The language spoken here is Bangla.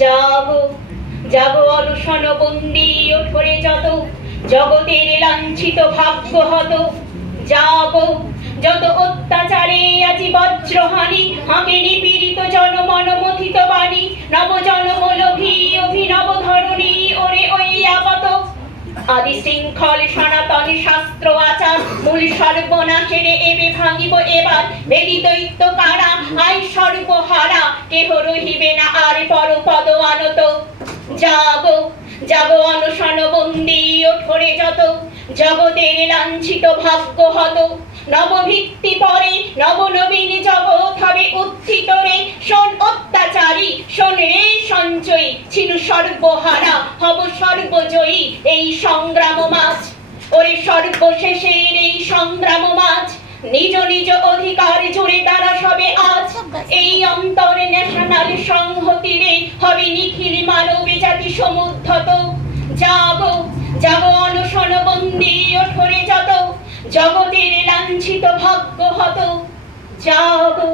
জাগো জাগো অনশন বন্দি ওঠরে যত জগতের লাঞ্ছিত ভাগ্য হত। জাগো যত অত্যাচারে আজি বজ্রহানি, হাঁকে নিপীড়িত জনমন মথিত বাণী। নব জনম লোভী অভিনব ধরণী ওরে ওই আগত। আদি শৃঙ্খল সনাতন শাস্ত্র আচার মূল সর্বনাশের এবে ভাঙিব এবার। বেদি দৈত্য কারা আই সর্বহারা, কেহ রহিবে না আর পরপদ আনত। জাগো জাগো অনশন বন্দি ওঠরে যত জগতের লাঞ্ছিত ভাগ্য হত। নবভিত্তি পরে নবনবীন জগৎ হবে উত্থিত রে। শোন অত্যাচারী শোন রে সঞ্চয়ী, ছিল সর্বহারা হব সর্বজয়ী এই সংগ্রাম মাঝ। ওরে সর্বশেষের এই সংগ্রাম মাঝ নিজ নিজ অধিকার জুড়ে তারা সবে আজ। এই অন্তরে ন্যাশনাল সংহতিরে হবে নিখিল মানবে জাতি সমুদ্ধত। জাগো জাগো অনশন বন্দি ওঠরে যত জগতের লাঞ্ছিত ভাগ্য হত। জাগো